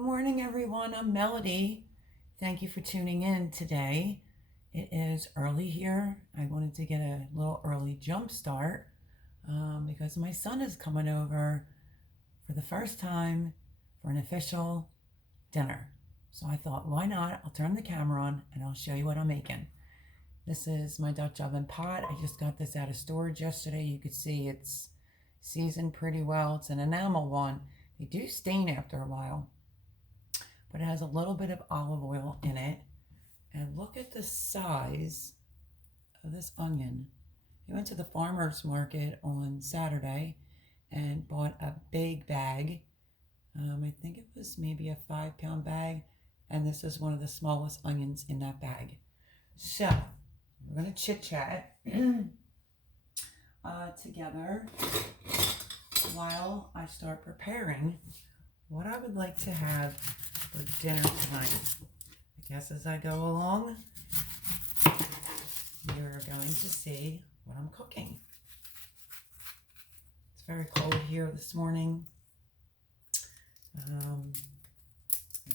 Good morning, everyone. I'm Melody. Thank you for tuning in today. It is early here. I wanted to get a little early jump start because my son is coming over for the first time for an official dinner. So I thought, why not? I'll turn the camera on and I'll show you what I'm making. This is my Dutch oven pot. I just got this out of storage yesterday. You could see it's seasoned pretty well. It's an enamel one. They do stain after a while, but it has a little bit of olive oil in it. And look at the size of this onion. I went to the farmer's market on Saturday and bought a big bag. I think it was maybe a 5-pound bag, and this is one of the smallest onions in that bag. So we're gonna chit chat together while I start preparing what I would like to have for dinner tonight. I guess as I go along, you're going to see what I'm cooking. It's very cold here this morning. I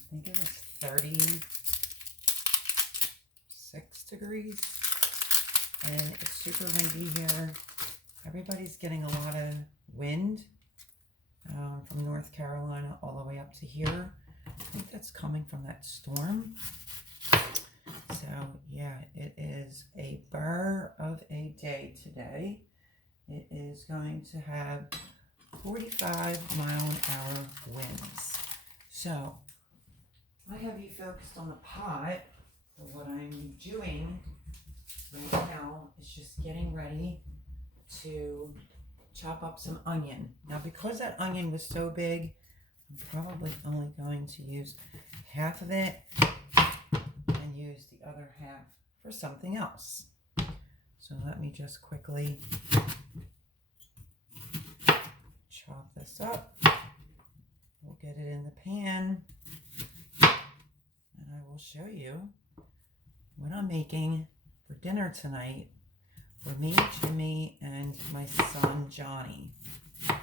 think it was 36 degrees, and it's super windy here. Everybody's getting a lot of wind from North Carolina all the way up to here. I think that's coming from that storm. So yeah, it is a burr of a day today. It is going to have 45-mile-an-hour winds. So I have you focused on the pot. What I'm doing right now is just getting ready to chop up some onion. Now, because that onion was so big, I'm probably only going to use half of it and use the other half for something else. So let me just quickly chop this up. We'll get it in the pan, and I will show you what I'm making for dinner tonight for me, Jimmy, and my son, Johnny. I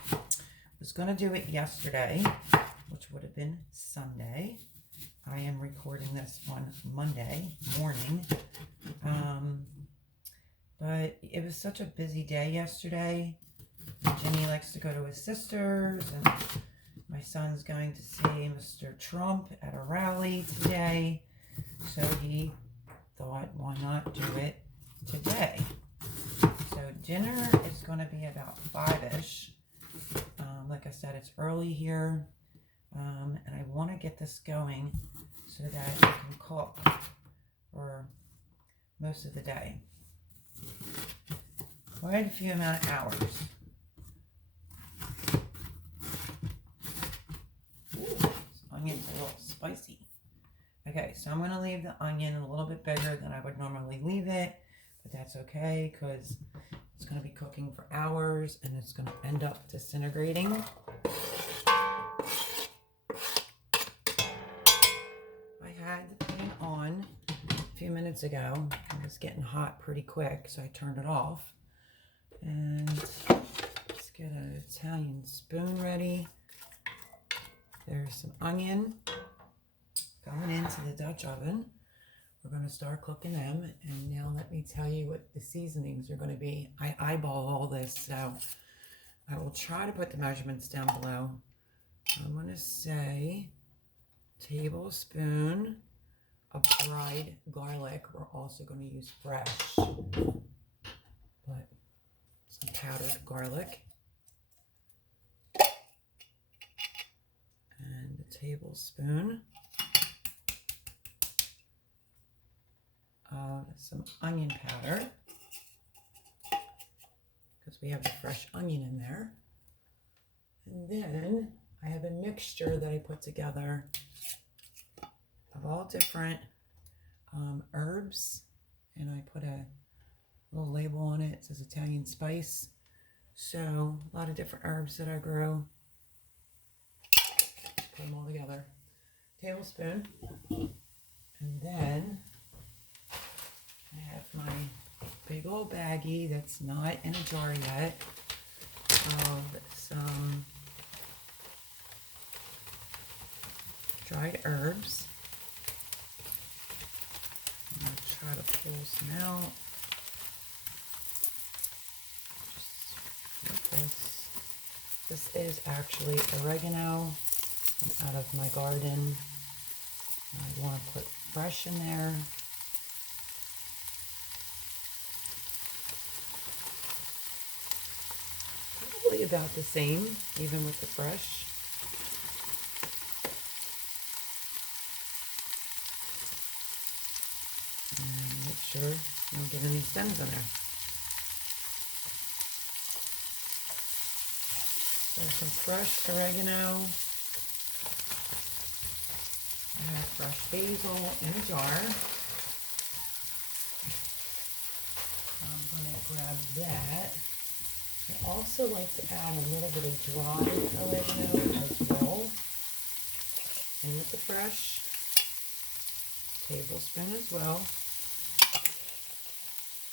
was going to do it yesterday, which would have been Sunday. I am recording this on Monday morning. But it was such a busy day yesterday. Jimmy likes to go to his sister's, and my son's going to see Mr. Trump at a rally today. So he thought, why not do it today? So dinner is going to be about 5-ish. Like I said, it's early here, and I want to get this going so that I can cook for most of the day. Quite a few amount of hours. Ooh, this onion's a little spicy. Okay, so I'm going to leave the onion a little bit bigger than I would normally leave it, but that's okay because it's going to be cooking for hours and it's going to end up disintegrating. I had the pan on a few minutes ago. It was getting hot pretty quick, so I turned it off. And let's get an Italian spoon ready. There's some onion going into the Dutch oven. We're going to start cooking them, and now let me tell you what the seasonings are going to be. I eyeball all this, so I will try to put the measurements down below. I'm going to say tablespoon of dried garlic. We're also going to use fresh, but some powdered garlic. And a tablespoon of some onion powder, because we have the fresh onion in there. And then I have a mixture that I put together of all different herbs, and I put a little label on it. It says Italian spice. So a lot of different herbs that I grow. Put them all together. Tablespoon. And then I have my big old baggie that's not in a jar yet of some dried herbs. I'm going to try to pull some out. Just like this. This is actually oregano out of my garden. I want to put fresh in there. Probably about the same, even with the fresh. And make sure you don't get any stems in there. There's some fresh oregano. I have fresh basil in a jar. I'm going to grab that. I also like to add a little bit of dried oregano as well. And with the fresh, tablespoon as well.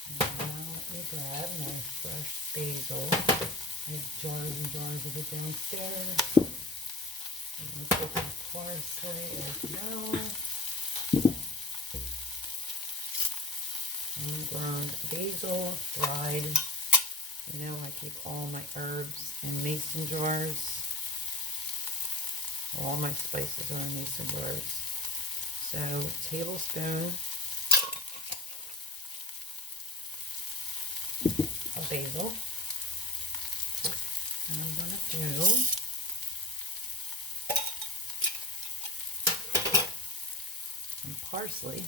And now let me grab my fresh basil. I have jars and jars of it downstairs. I'm going to put some parsley as well. Homegrown basil, dried. You know, I keep all my herbs in mason jars. All my spices are in mason jars. So, tablespoon of basil. And I'm going to do some parsley.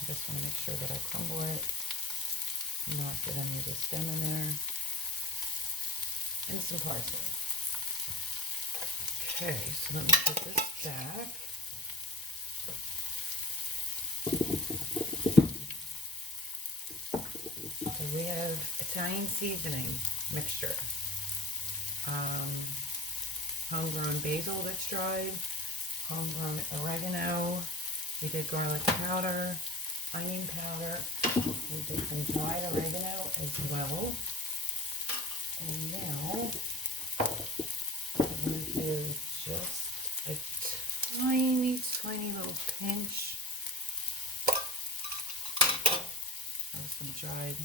I just want to make sure that I crumble it, not get any of the stem in there, and some parsley. Okay, so let me put this back. So we have Italian seasoning mixture, homegrown basil that's dried, homegrown oregano, we did garlic powder, onion powder, we did some dried oregano as well. And now I'm going to do just a tiny, tiny little pinch of some dried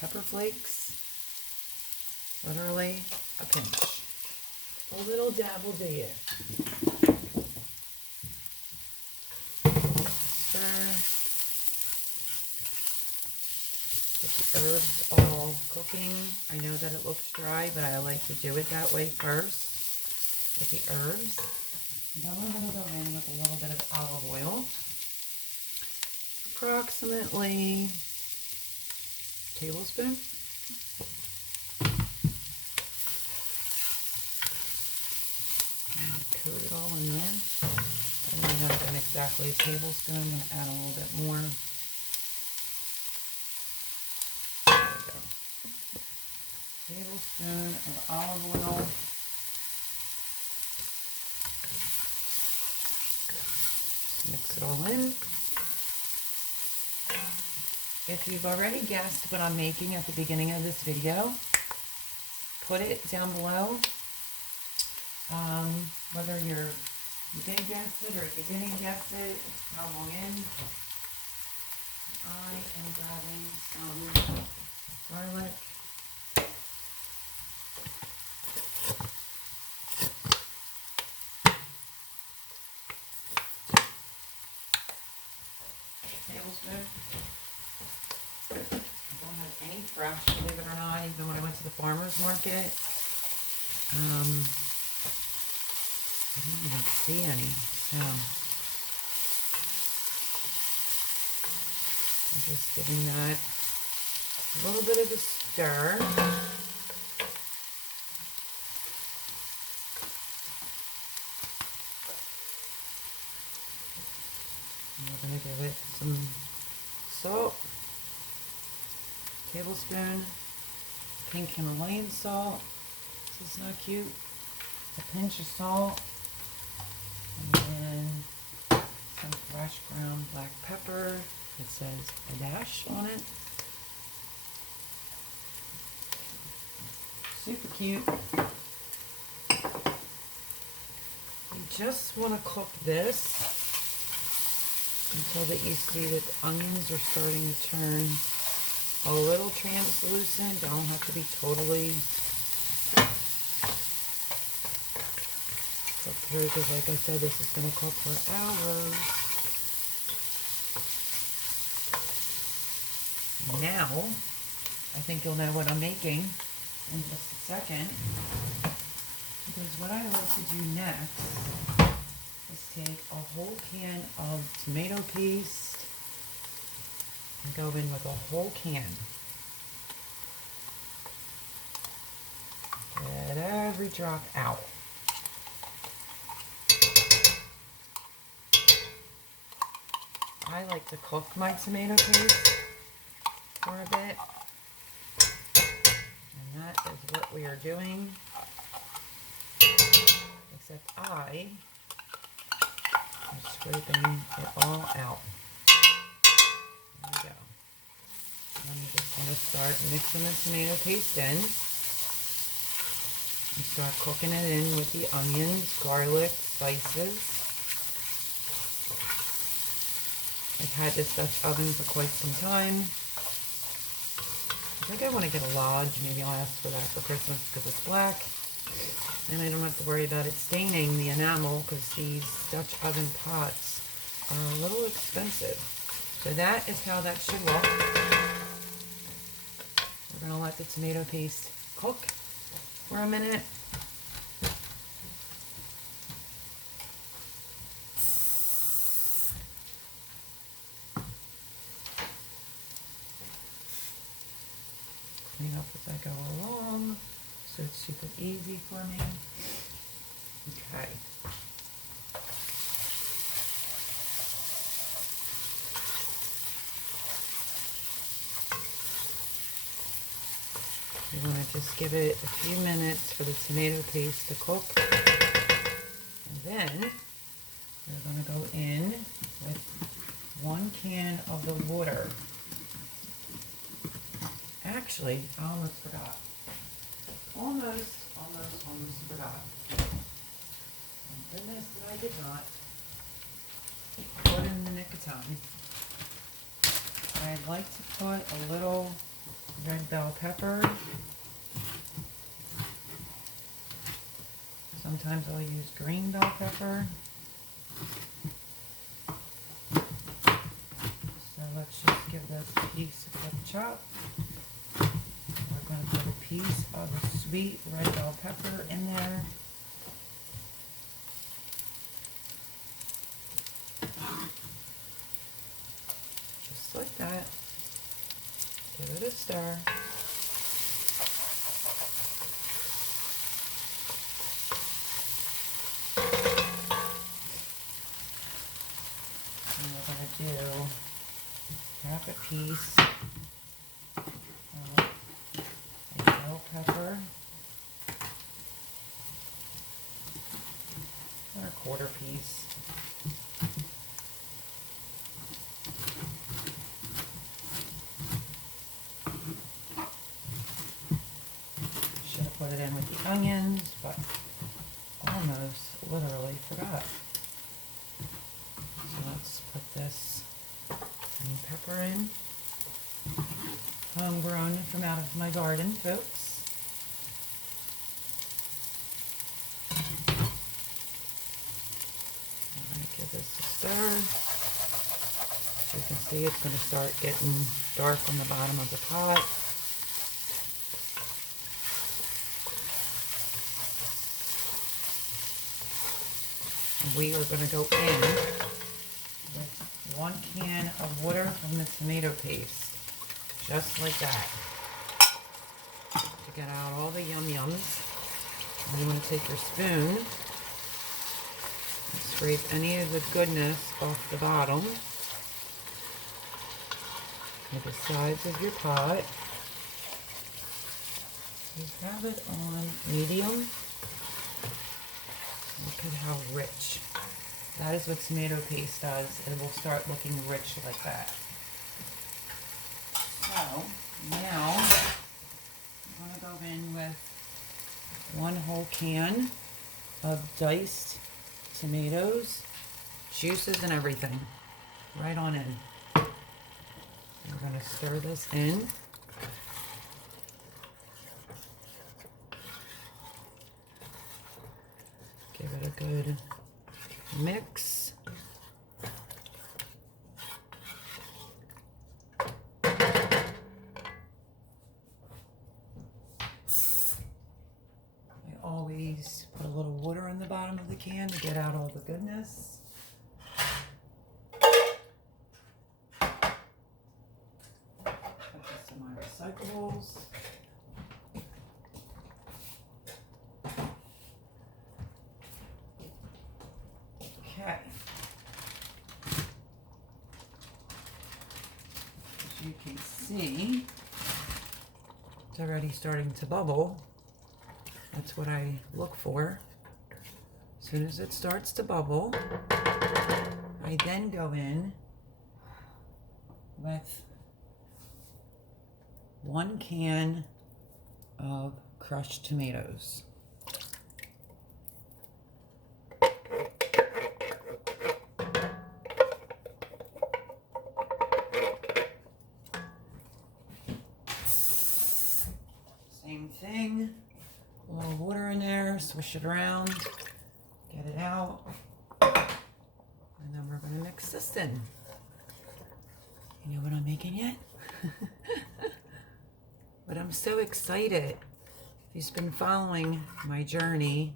pepper flakes. Literally a pinch. A little dab will do you. Get the herbs all cooking. I know that it looks dry, but I like to do it that way first with the herbs. And then we're going to go in with a little bit of olive oil. Approximately a tablespoon. And coat it all in there. I don't have an exactly a tablespoon. I'm going to add a little bit more. There we go. Tablespoon of olive oil. Mix it all in. If you've already guessed what I'm making at the beginning of this video, put it down below. Whether you did guess it or if you didn't guess it, how long in. I am grabbing some garlic. Tablespoon. I don't have any fresh, believe it or not, even when I went to the farmer's market. I didn't even see any, so I'm just giving that a little bit of a stir. And we're going to give it some salt, tablespoon, pink Himalayan salt. This is not cute. A pinch of salt. And then some fresh ground black pepper. It says a dash on it. super cute. You just want to cook this until that you see that the onions are starting to turn a little translucent. Don't have to be totally cooked through, because like I said, this is going to cook for hours. Now, I think you'll know what I'm making in just a second. Because what I like to do next is take a whole can of tomato paste and go in with a whole can. Get every drop out. I like to cook my tomato paste for a bit. And that is what we are doing. Except I am scraping it all out. There we go. And I'm just going to start mixing the tomato paste in. And start cooking it in with the onions, garlic, spices. I've had this Dutch oven for quite some time. I think I want to get a lodge. Maybe I'll ask for that for Christmas because it's black. And I don't have to worry about it staining the enamel, because these Dutch oven pots are a little expensive. So that is how that should look. We're going to let the tomato paste cook for a minute. Clean up as I go along, so it's super easy for me. Okay. You want to just give it a few minutes for the tomato paste to cook. And then we're going to go in with 1 can of the water. Actually, I almost forgot. Almost forgot. Thank goodness that I did not. Put in the nick of time. I'd like to put a little red bell pepper. Sometimes I'll use green bell pepper. So let's just give this a piece of quick chop. We're going to put a piece of the sweet red bell pepper in there. Just like that. Give it a stir. And we're going to do half a piece of bell pepper, or a quarter piece. Should have put it in with the onions, but almost literally forgot. So let's put this green pepper in. Homegrown from out of my garden, folks. I'm going to give this a stir. So you can see it's going to start getting dark on the bottom of the pot. And we are going to go in with 1 can of water from the tomato paste. Just like that. To get out all the yum-yums. And you want to take your spoon and scrape any of the goodness off the bottom with the sides of your pot. You have it on medium. Look at how rich. That is what tomato paste does. It will start looking rich like that. So, now I'm going to go in with 1 whole can of diced tomatoes, juices and everything, right on in. We're going to stir this in. Give it a good mix. I always put a little water in the bottom of the can to get out all the goodness. Put this in my recyclables. Okay. As you can see, it's already starting to bubble. That's what I look for. As soon as it starts to bubble, I then go in with 1 can of crushed tomatoes. Same thing, a little water in there, swish it around, get it out, and then we're going to mix this in. You know what I'm making yet? But I'm so excited. If you've been following my journey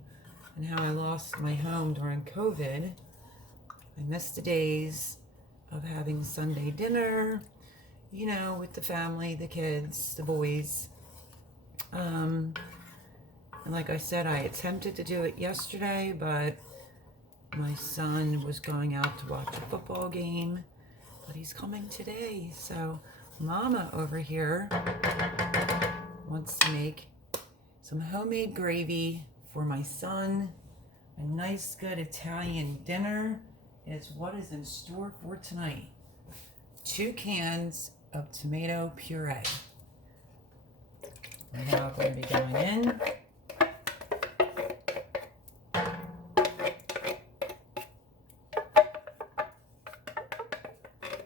and how I lost my home during COVID, I missed the days of having Sunday dinner, you know, with the family, the kids, the boys. And like I said, I attempted to do it yesterday, but my son was going out to watch a football game, but he's coming today. So Mama over here wants to make some homemade gravy for my son. A nice, good Italian dinner is what is in store for tonight. 2 cans of tomato puree. We're now going to be going in.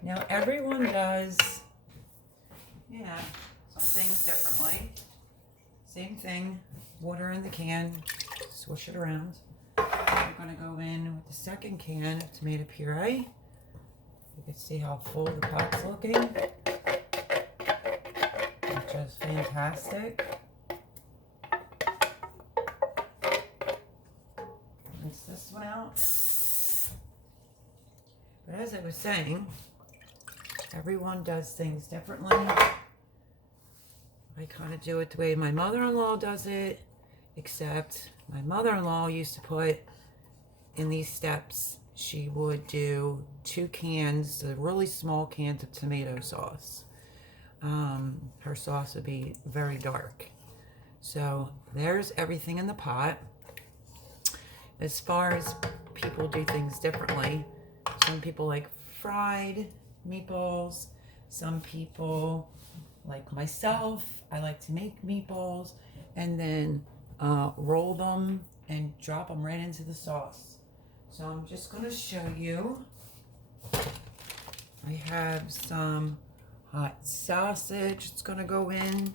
Now everyone does, some things differently. Same thing, water in the can, swish it around. I'm going to go in with the 2nd can of tomato puree. You can see how full the pot's looking, which is fantastic. Rinse this one out. But as I was saying, everyone does things differently. I kind of do it the way my mother-in-law does it, except my mother-in-law used to put in these steps, she would do 2 cans, the really small cans of tomato sauce. Her sauce would be very dark. So there's everything in the pot. As far as people do things differently, some people like fried meatballs. Some people, like myself, I like to make meatballs and then roll them and drop them right into the sauce. So I'm just going to show you. I have some hot sausage. It's going to go in.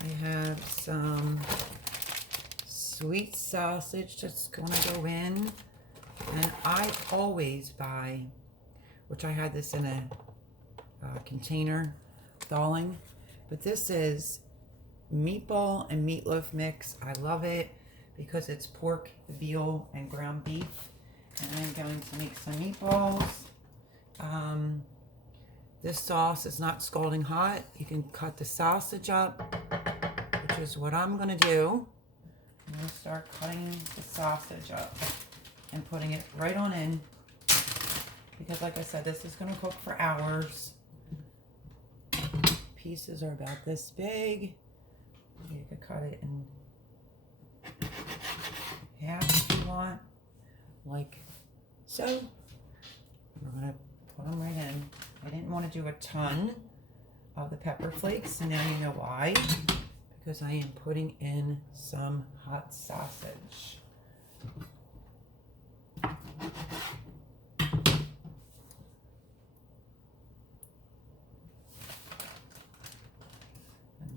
I have some sweet sausage that's going to go in. And I always buy, which I had this in a container thawing, but this is meatball and meatloaf mix. I love it because it's pork, veal, and ground beef. And I'm going to make some meatballs. This sauce is not scalding hot. You can cut the sausage up, which is what I'm going to do. I'm going to start cutting the sausage up and putting it right on in, because like I said, this is going to cook for hours. Pieces are about this big. You could cut it in half if you want, like so. We're going to put them right in. I didn't want to do a ton of the pepper flakes, and now you know why, because I am putting in some hot sausage.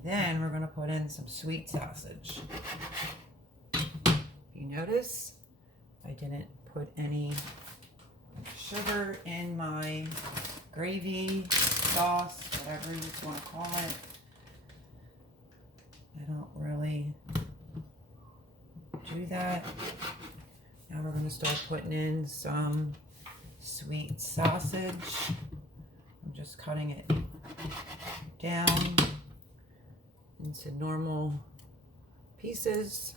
Then we're going to put in some sweet sausage. You notice I didn't put any sugar in my gravy, sauce, whatever you want to call it. I don't really do that. Now we're going to start putting in some sweet sausage. I'm just cutting it down into normal pieces.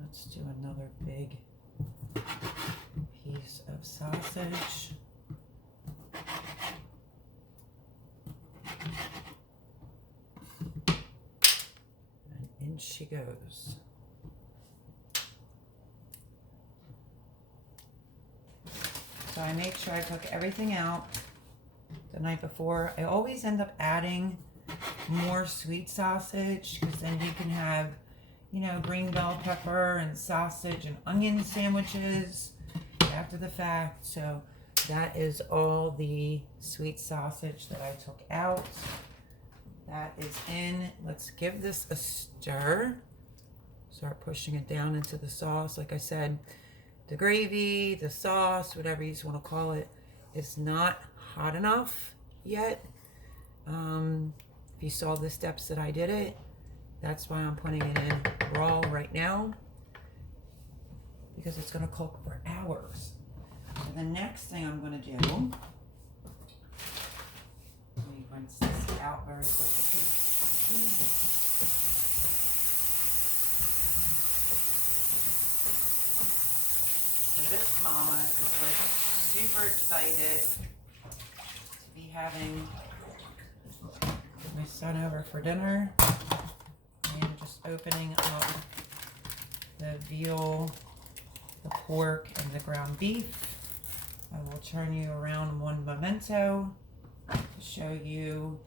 Let's do another big piece of sausage. And in she goes. So I make sure I cook everything out the night before. I always end up adding more sweet sausage because then you can have, you know, green bell pepper and sausage and onion sandwiches after the fact. So that is all the sweet sausage that I took out. That is in. Let's give this a stir. Start pushing it down into the sauce. Like I said, the gravy, the sauce, whatever you want to call it, is not hot enough yet. If you saw the steps that I did it, that's why I'm putting it in raw right now, because it's going to cook for hours. So the next thing I'm going to do, let me rinse this out very quickly. So this mama is like super excited to be having my son over for dinner. I am just opening up the veal, the pork, and the ground beef. I will turn you around one memento to show you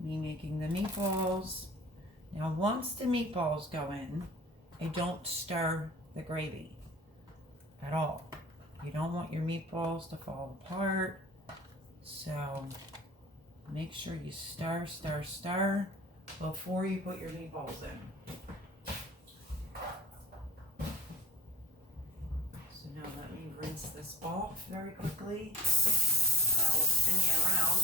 me making the meatballs. Now, once the meatballs go in, I don't stir the gravy at all. You don't want your meatballs to fall apart, so make sure you stir, stir, stir before you put your meatballs in. So now let me rinse this off very quickly. I will spin you around.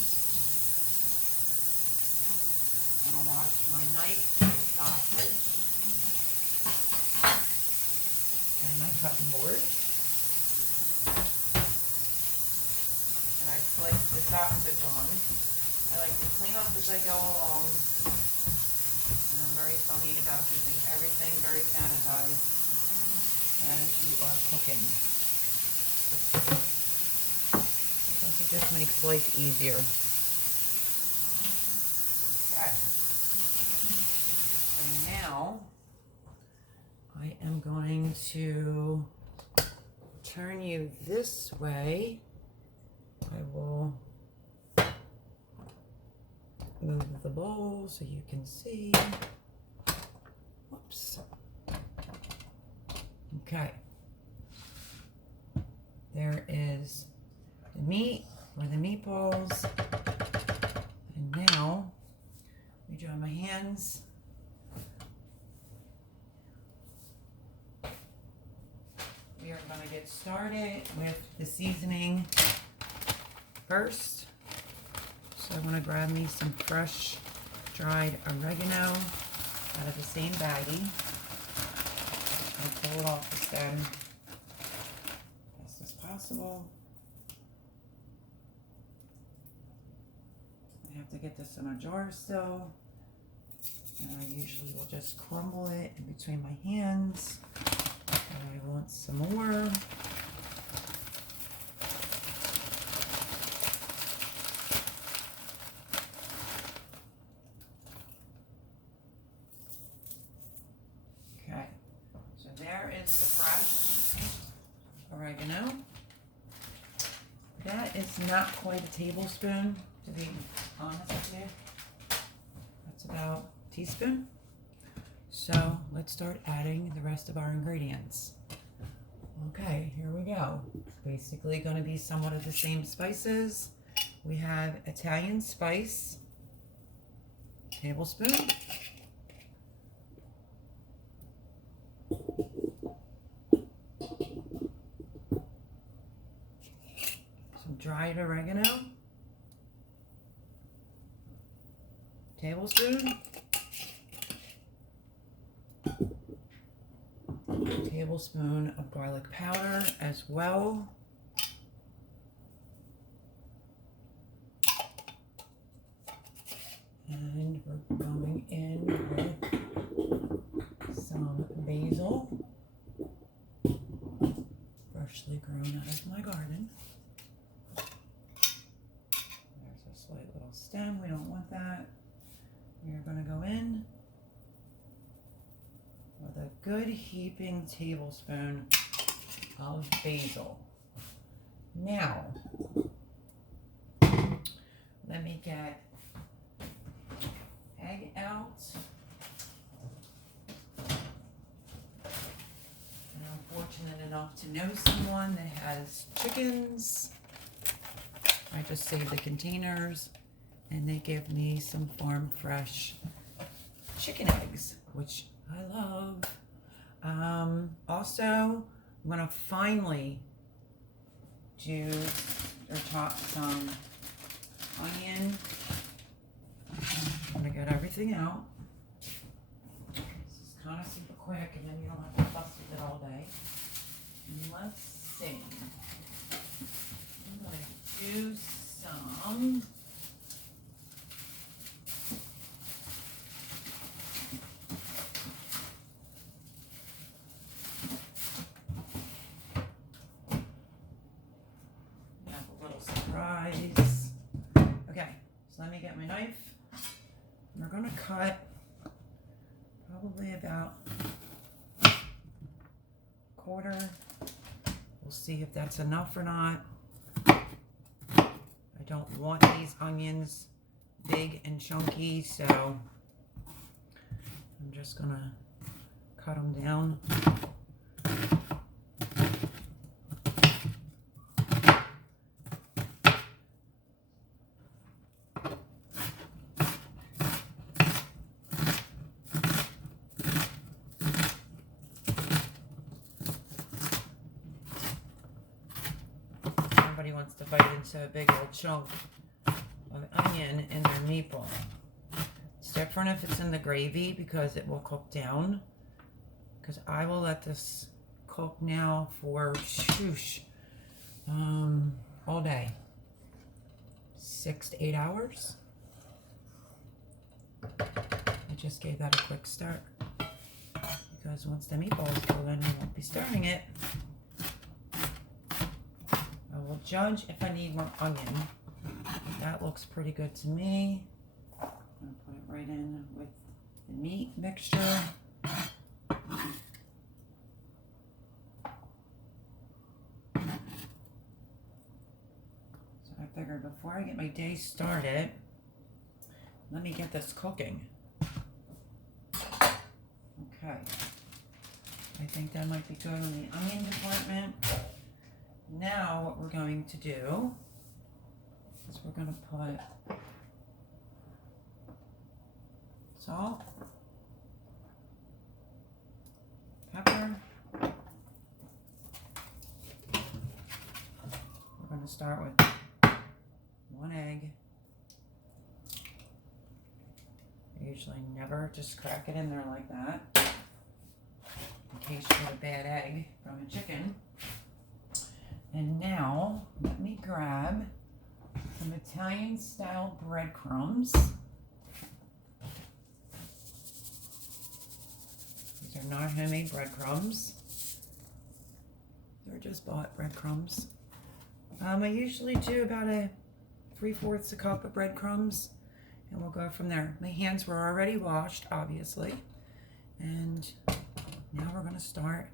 I'm going to wash my knife and sausage and my cutting board. And I slice the sausage on. I like to clean up as I go along. And I'm very funny about keeping everything very sanitized as you are cooking. I think it just makes life easier. Okay. So now I am going to turn you this way. I will move the bowl so you can see. Whoops. Okay. There is the meat or the meatballs. And now, let me dry my hands. We are going to get started with the seasoning first. So I'm going to grab me some fresh dried oregano out of the same baggie. I'll pull it off the stem as best as possible. I have to get this in a jar still. And I usually will just crumble it in between my hands. And I want some more. Okay, so there is the fresh oregano. That is not quite a tablespoon. To be honest with you, that's about a teaspoon. So let's start adding the rest of our ingredients. Okay, here we go. It's basically going to be somewhat of the same spices. We have Italian spice, tablespoon. Some dried oregano, tablespoon. Tablespoon of garlic powder as well. And we're going in with some basil, freshly grown out of my garden. There's a slight little stem, we don't want that. We're going to go in with a good heaping tablespoon of basil. Now, let me get egg out. And I'm fortunate enough to know someone that has chickens. I just saved the containers and they give me some farm fresh chicken eggs, which I love. Also, I'm gonna finally or chop some onion. I'm gonna get everything out. This is kind of super quick, and then you don't have to fuss with it all day. And let's see. I'm gonna do some. Surprise. Okay, so let me get my knife. We're going to cut probably about a quarter. We'll see if that's enough or not. I don't want these onions big and chunky, so I'm just going to cut them down. Everybody wants to bite into a big old chunk of onion in their meatball. It's different if it's in the gravy because it will cook down. Because I will let this cook now for all day. 6 to 8 hours. I just gave that a quick start because once the meatballs go in, we won't be stirring it. I will judge if I need more onion. That looks pretty good to me. I'm going to put it right in with the meat mixture. So I figured before I get my day started, let me get this cooking. Okay. I think that might be good in the onion department. Now what we're going to do is we're going to put salt, pepper. We're going to start with 1 egg. I usually never just crack it in there like that in case you get a bad egg from a chicken. And now, let me grab some Italian style breadcrumbs. These are not homemade breadcrumbs. They're just bought breadcrumbs. I usually do about 3/4 a cup of breadcrumbs, and we'll go from there. My hands were already washed, obviously. And now we're going to start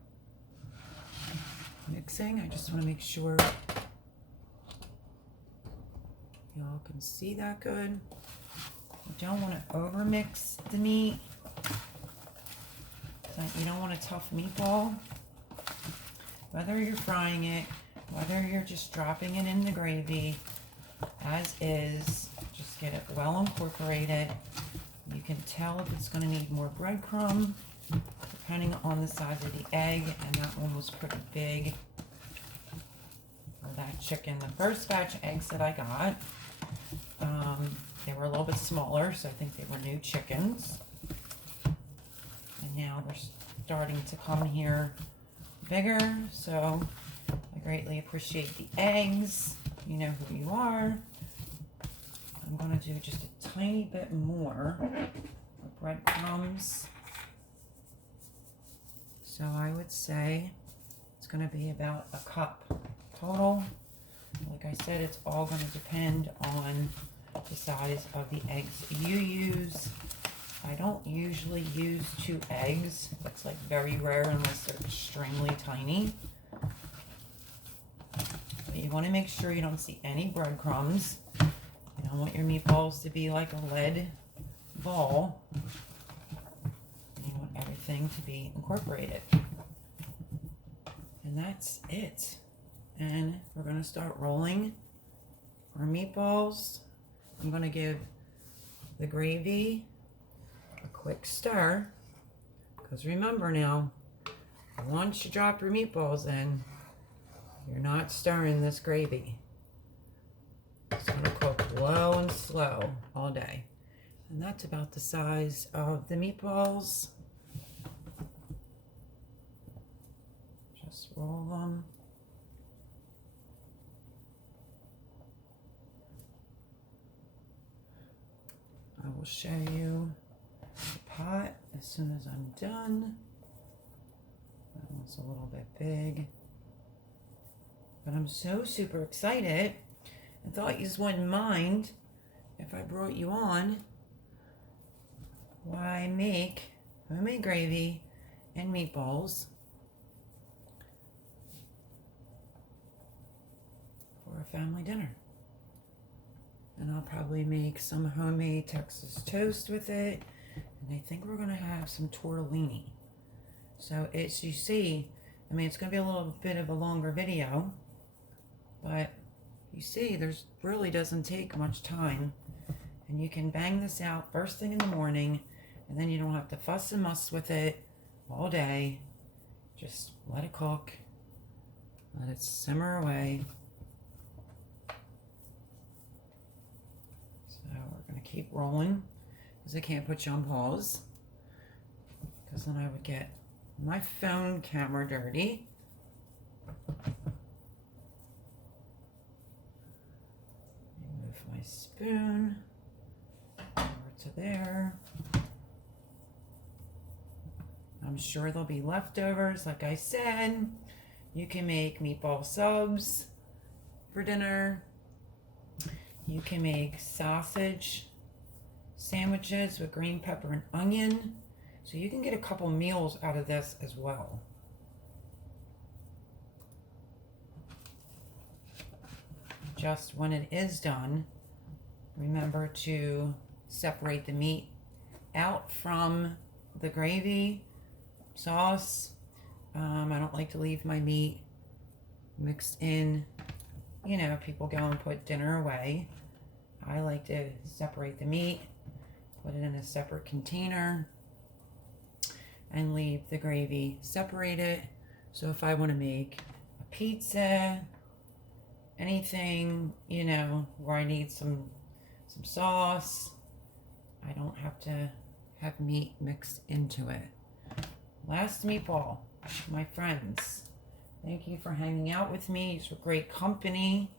mixing. I just want to make sure y'all can see that good. You don't want to over mix the meat. You don't want a tough meatball. Whether you're frying it, whether you're just dropping it in the gravy, as is, just get it well incorporated. You can tell if it's going to need more breadcrumb, depending on the size of the egg, and that one was pretty big. That chicken, the first batch of eggs that I got, they were a little bit smaller, so I think they were new chickens. And now they're starting to come here bigger, so I greatly appreciate the eggs. You know who you are. I'm going to do just a tiny bit more of breadcrumbs. So I would say it's going to be about a cup total. Like I said, it's all going to depend on the size of the eggs you use. I don't usually use 2 eggs. That's like very rare unless they're extremely tiny. But you want to make sure you don't see any breadcrumbs. You don't want your meatballs to be like a lead ball. You want everything to be incorporated. And that's it. And we're going to start rolling our meatballs. I'm going to give the gravy a quick stir, because remember now, once you drop your meatballs in, you're not stirring this gravy. It's going to cook low and slow all day. And that's about the size of the meatballs. Just roll them. I will show you the pot as soon as I'm done. That one's a little bit big. But I'm so super excited. I thought you just wouldn't mind if I brought you on while I make homemade gravy and meatballs for a family dinner. And I'll probably make some homemade Texas toast with it. And I think we're going to have some tortellini. So it's, you see, I mean, it's going to be a little bit of a longer video. But you see, there's really doesn't take much time. And you can bang this out first thing in the morning. And then you don't have to fuss and muss with it all day. Just let it cook. Let it simmer away. We're going to keep rolling because I can't put you on pause, because then I would get my phone camera dirty. Move my spoon over to there. I'm sure there'll be leftovers. Like I said, you can make meatball subs for dinner. You can make sausage sandwiches with green pepper and onion. So you can get a couple meals out of this as well. Just when it is done, remember to separate the meat out from the gravy sauce. I don't like to leave my meat mixed in. You know, people go and put dinner away. I like to separate the meat, put it in a separate container, and leave the gravy separated. So if I want to make a pizza, anything, you know, where I need some sauce, I don't have to have meat mixed into it. Last meatball, my friends. Thank you for hanging out with me. It's a great company.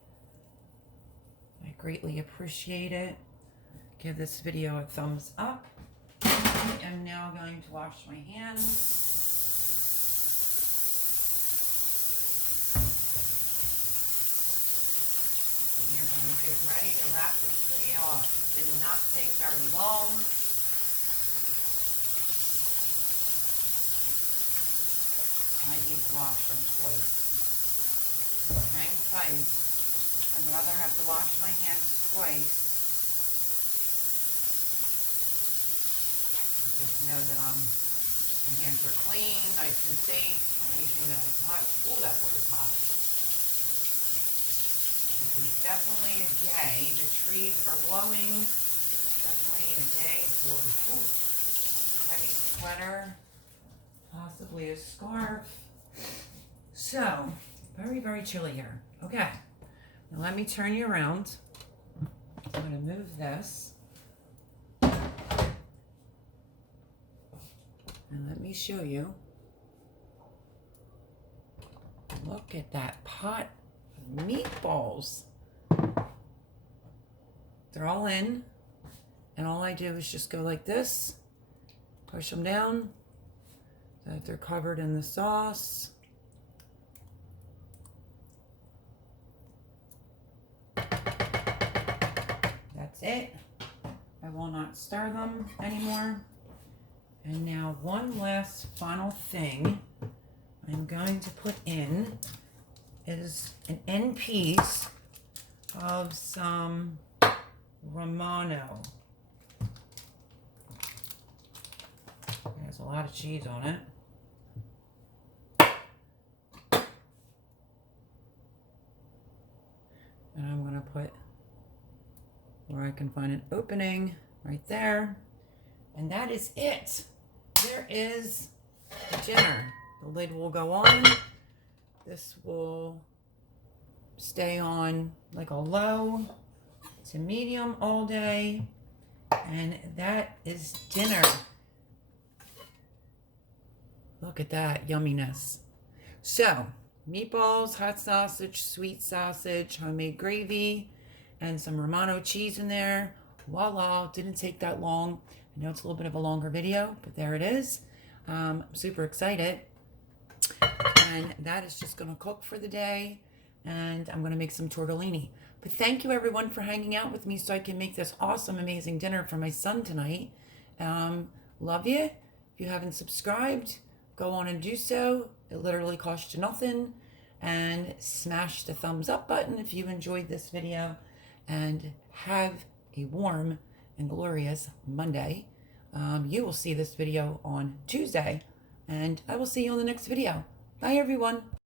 I greatly appreciate it. Give this video a thumbs up. I am now going to wash my hands. We are going to get ready to wrap this video up. Did not take very long. I need to wash them twice. Hang tight. I'd rather have to wash my hands twice. Just know that my hands are clean, nice and safe. Anything that I touch. Oh, that water's hot. This is definitely a day. The trees are blowing. Definitely a day for heavy sweater, possibly a scarf. So, very, very chilly here. Okay, now let me turn you around. I'm going to move this. And let me show you. Look at that pot of meatballs. They're all in. And all I do is just go like this. Push them down. So that they're covered in the sauce. That's it. I will not stir them anymore. And now one last final thing I'm going to put in is an end piece of some Romano. There's a lot of cheese on it. And I'm going to put where I can find an opening right there. And that is it. There is the dinner. The lid will go on. This will stay on like a low to medium all day. And that is dinner. Look at that yumminess. So, meatballs, hot sausage, sweet sausage, homemade gravy, and some Romano cheese in there. Voila, didn't take that long. I know it's a little bit of a longer video, but there it is. I'm super excited. And that is just going to cook for the day. And I'm going to make some tortellini. But thank you everyone for hanging out with me so I can make this awesome, amazing dinner for my son tonight. Love you. If you haven't subscribed, go on and do so. It literally costs you nothing. And smash the thumbs up button if you enjoyed this video. And have a warm and glorious Monday. You will see this video on Tuesday. And I will see you on the next video. Bye everyone.